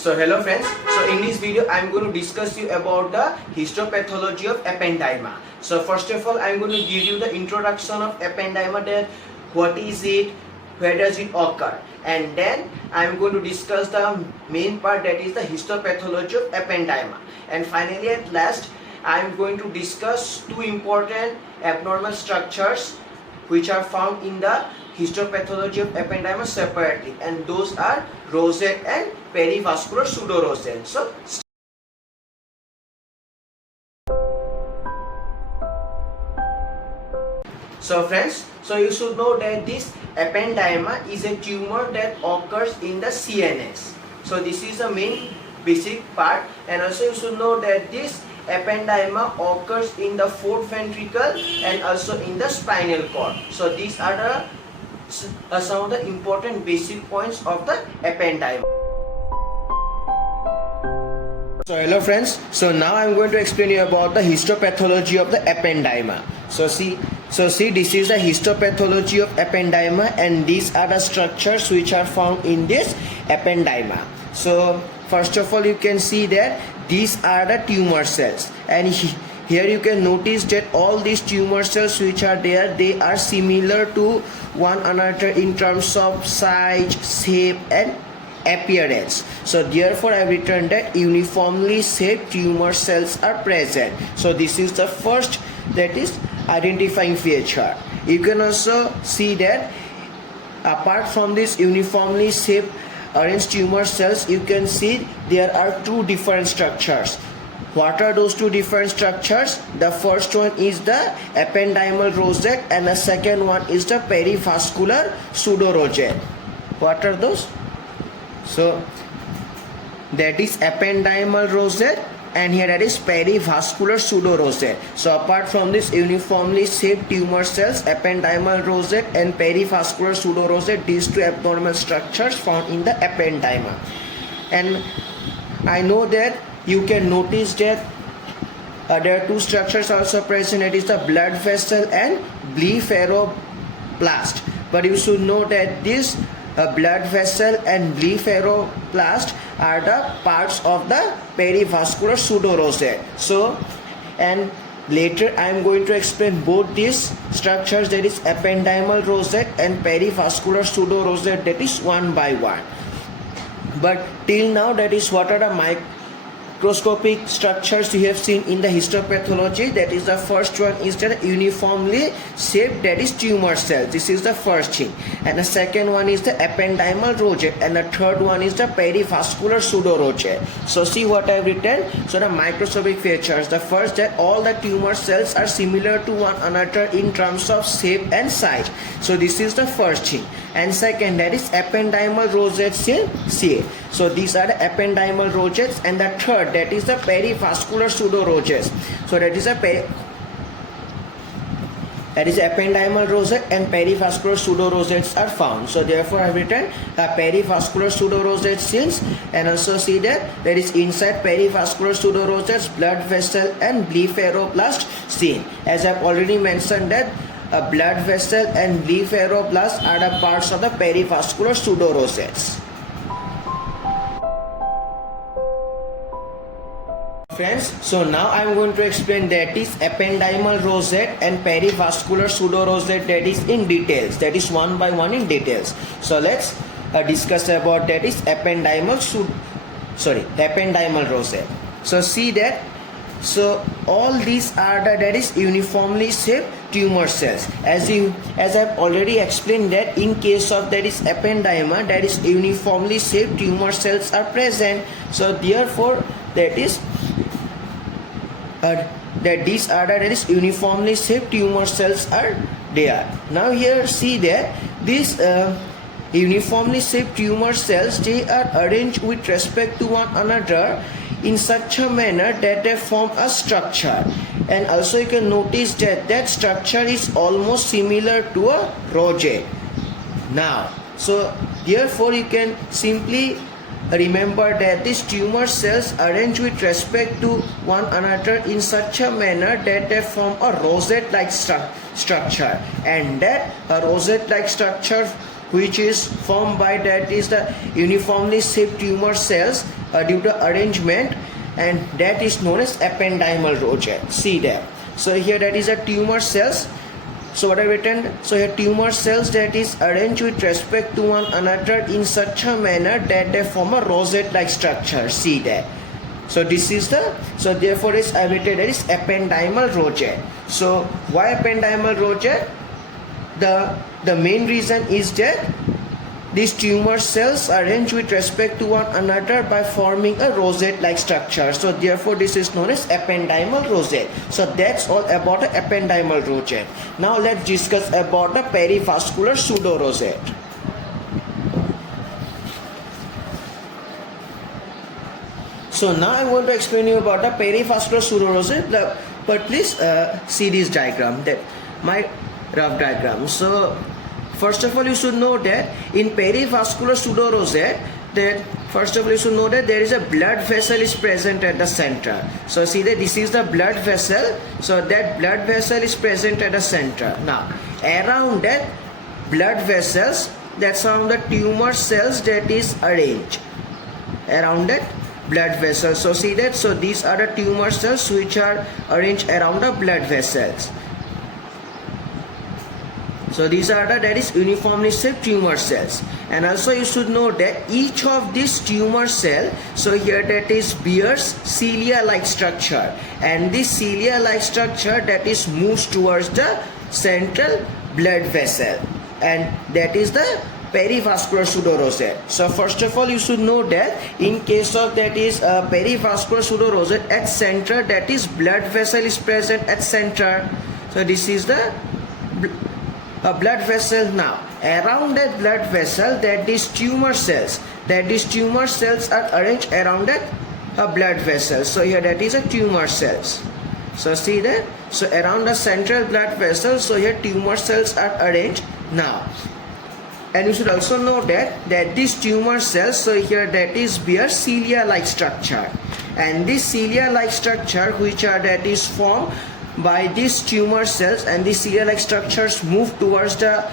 So hello friends, so in this video I am going to discuss you about the histopathology of ependymoma. So first of all I am going to give you the introduction of ependymoma, that what is it, where does it occur, and then I am going to discuss the main part, that is the histopathology of ependymoma, and finally at last I am going to discuss two important abnormal structures which are found in the histopathology of ependymoma separately, and those are rosette and perivascular pseudorosette. So friends, so you should know that this ependymoma is a tumor that occurs in the CNS. So this is the main basic part, and also you should know that this ependymoma occurs in the fourth ventricle and also in the spinal cord. So these are the some of the important basic points of the ependymoma. So hello friends, so now I am going to explain you about the histopathology of the ependymoma. So see this is the histopathology of ependymoma, and these are the structures which are found in this ependymoma. So first of all you can see that these are the tumor cells, and here you can notice that all these tumor cells which are there, they are similar to one another in terms of size, shape and appearance. So therefore I have written that uniformly shaped tumor cells are present. So this is the first, that is identifying feature. You can also see that apart from this uniformly shaped arranged tumor cells, you can see there are two different structures. What are those two different structures? The first one is the ependymal rosette and the second one is the perivascular pseudorosette. What are those? So that is ependymal rosette, and here that is perivascular pseudorosette. So apart from this uniformly shaped tumor cells, ependymal rosette and perivascular pseudorosette, these two abnormal structures found in the ependymoma. And I know that you can notice that there are two structures also present, that is the blood vessel and blepharoblast. But you should know that this blood vessel and blepharoblast are the parts of the perivascular pseudorosette. So, and later I am going to explain both these structures, that is ependymal rosette and perivascular pseudorosette, that is one by one. But till now, that is what are the microscopic structures you have seen in the histopathology. That is the first one is the uniformly shaped, that is tumor cells. This is the first thing, and the second one is the ependymal rosette, and the third one is the perivascular pseudorosette. So see what I have written. So the microscopic features, the first, that all the tumor cells are similar to one another in terms of shape and size. So this is the first thing. And second, that is ependymal rosettes in C. So these are the ependymal rosettes, and the third, that is the perivascular pseudorosettes. So that is ependymal rosette and perivascular pseudorosettes are found. So therefore I have written perivascular pseudorosette since, and also see that there is inside perivascular pseudorosettes blood vessel and blepharoblast seen. As I have already mentioned that blood vessel and blepharoblast are the parts of the perivascular pseudorosettes. Friends, so now I am going to explain that is ependymal rosette and perivascular pseudorosette, that is in details, that is one by one in details. So let's discuss about that is ependymal rosette. So see that, so all these are the, that is uniformly shaped tumor cells. As I have already explained that in case of that is ependymoma, that is uniformly shaped tumor cells are present. So therefore that is that these are the, that is uniformly shaped tumor cells are there. Now here see that these uniformly shaped tumor cells, they are arranged with respect to one another in such a manner that they form a structure, and also you can notice that that structure is almost similar to a rosette. Now, so therefore you can simply remember that these tumor cells arrange with respect to one another in such a manner that they form a rosette-like structure, and that a rosette-like structure which is formed by that is the uniformly shaped tumor cells due to arrangement, and that is known as ependymal rosette. See there. So here that is a tumor cells. So what I written? So here tumor cells that is arranged with respect to one another in such a manner that they form a rosette-like structure. See there. So this is the, so therefore is I written that is ependymal rosette. So why ependymal rosette? The main reason is that these tumor cells are arranged with respect to one another by forming a rosette-like structure. So therefore this is known as ependymal rosette. So that's all about the ependymal rosette. Now let's discuss about the perivascular pseudorosette. So now I'm going to explain you about the perivascular pseudorosette. But please see this diagram, that my rough diagram. So first of all, you should know that in perivascular pseudorosette, that first of all you should know that there is a blood vessel is present at the center. So see that this is the blood vessel. So that blood vessel is present at the center. Now around that blood vessels, that's around the tumor cells that is arranged around that blood vessel. So see that. So these are the tumor cells which are arranged around the blood vessels. So these are the, that is uniformly shaped tumor cells. And also you should know that each of these tumor cell, so here that is bears cilia-like structure, and this cilia-like structure that is moves towards the central blood vessel, and that is the perivascular pseudorosette. So first of all you should know that in case of that is perivascular pseudorosette, at center that is blood vessel is present at center. So this is the a blood vessel. Now around that blood vessel, that these tumor cells, are arranged around that blood vessel. So here that is a tumor cells. So see that. So around the central blood vessel, so here tumor cells are arranged. Now, and you should also know that these tumor cells, so here that is bear cilia-like structure, and this cilia-like structure which are that is formed by these tumor cells, and these cilia-like structures move towards the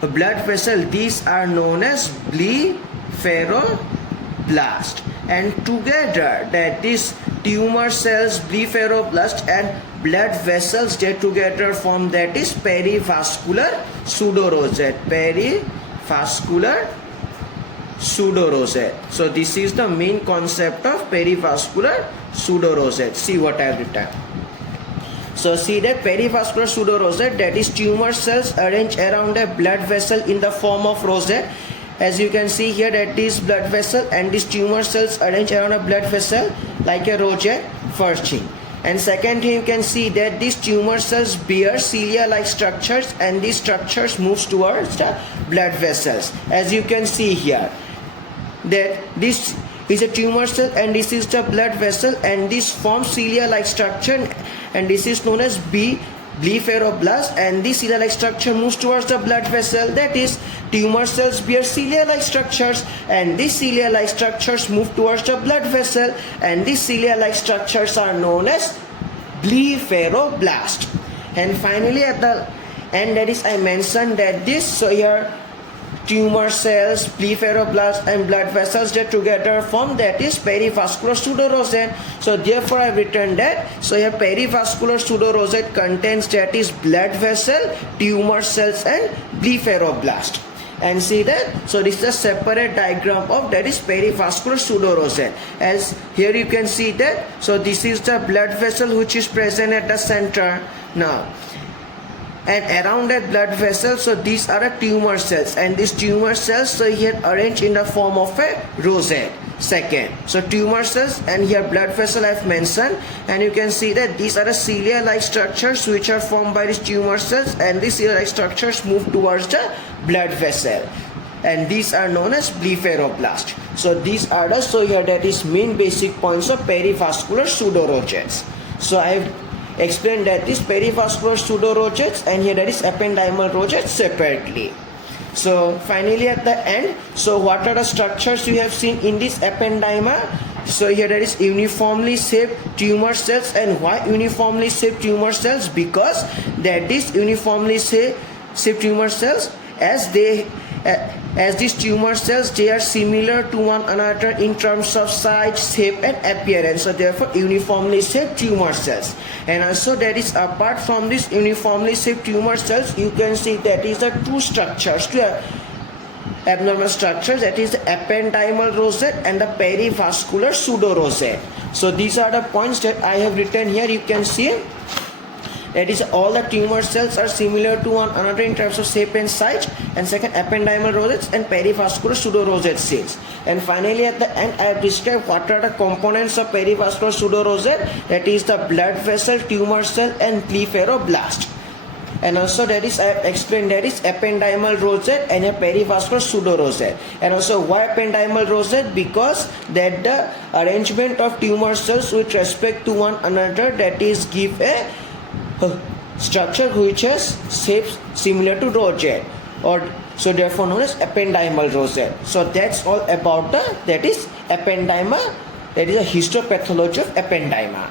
blood vessel. These are known as blepharoblast, and together that these tumor cells, blepharoblast and blood vessels, they together form that is perivascular pseudorosette. Perivascular pseudorosette. So this is the main concept of perivascular pseudorosette. See what I have written. So see that perivascular pseudorosette, that is tumor cells arranged around a blood vessel in the form of rosette. As you can see here, that is blood vessel, and these tumor cells arranged around a blood vessel like a rosette, first thing. And second thing, you can see that these tumor cells bear cilia-like structures, and these structures moves towards the blood vessels. As you can see here, that this is a tumor cell and this is the blood vessel, and this forms cilia-like structure, and this is known as blepharoblast, and this cilia-like structure moves towards the blood vessel. That is, tumor cells bear cilia-like structures, and these cilia-like structures move towards the blood vessel, and these cilia-like structures are known as blepharoblast. And finally at the end, that is I mentioned that this, so here tumor cells, blepharoblast and blood vessels, that together form that is perivascular pseudorosette. So therefore I have written that, so here perivascular pseudorosette contains that is blood vessel, tumor cells and blepharoblast. And see that, so this is a separate diagram of that is perivascular pseudorosette. As here you can see that, so this is the blood vessel which is present at the center. Now, and around that blood vessel, so these are the tumor cells, and these tumor cells, so here arranged in the form of a rosette. Second, so tumor cells, and here blood vessel I have mentioned, and you can see that these are the cilia-like structures which are formed by these tumor cells, and these cilia-like structures move towards the blood vessel, and these are known as blepharoblast. So these are the, so here that is main basic points of perivascular pseudorosettes. So I have explained that this perivascular pseudorosettes, and here that is ependymal rosette separately. So finally at the end, so what are the structures you have seen in this ependyma? So here that is uniformly shaped tumor cells. And why uniformly shaped tumor cells? Because that is uniformly shaped tumor cells, as they as these tumor cells, they are similar to one another in terms of size, shape and appearance, so therefore uniformly shaped tumor cells. And also that is apart from these uniformly shaped tumor cells, you can see that is the two structures, two abnormal structures, that is the ependymal rosette and the perivascular pseudorosette. So these are the points that I have written here. You can see that is all the tumor cells are similar to one another in terms of shape and size, and second ependymal rosettes and perivascular pseudorosette cells. And finally at the end I have described what are the components of perivascular pseudorosette, that is the blood vessel, tumor cell and blepharoblast. And also that is I have explained that is ependymal rosette and a perivascular pseudorosette. And also why ependymal rosette? Because that the arrangement of tumor cells with respect to one another, that is give a structure which has shapes similar to rosette, or so therefore known as ependymal rosette. So that's all about that is ependymoma, that is a histopathology of ependymoma.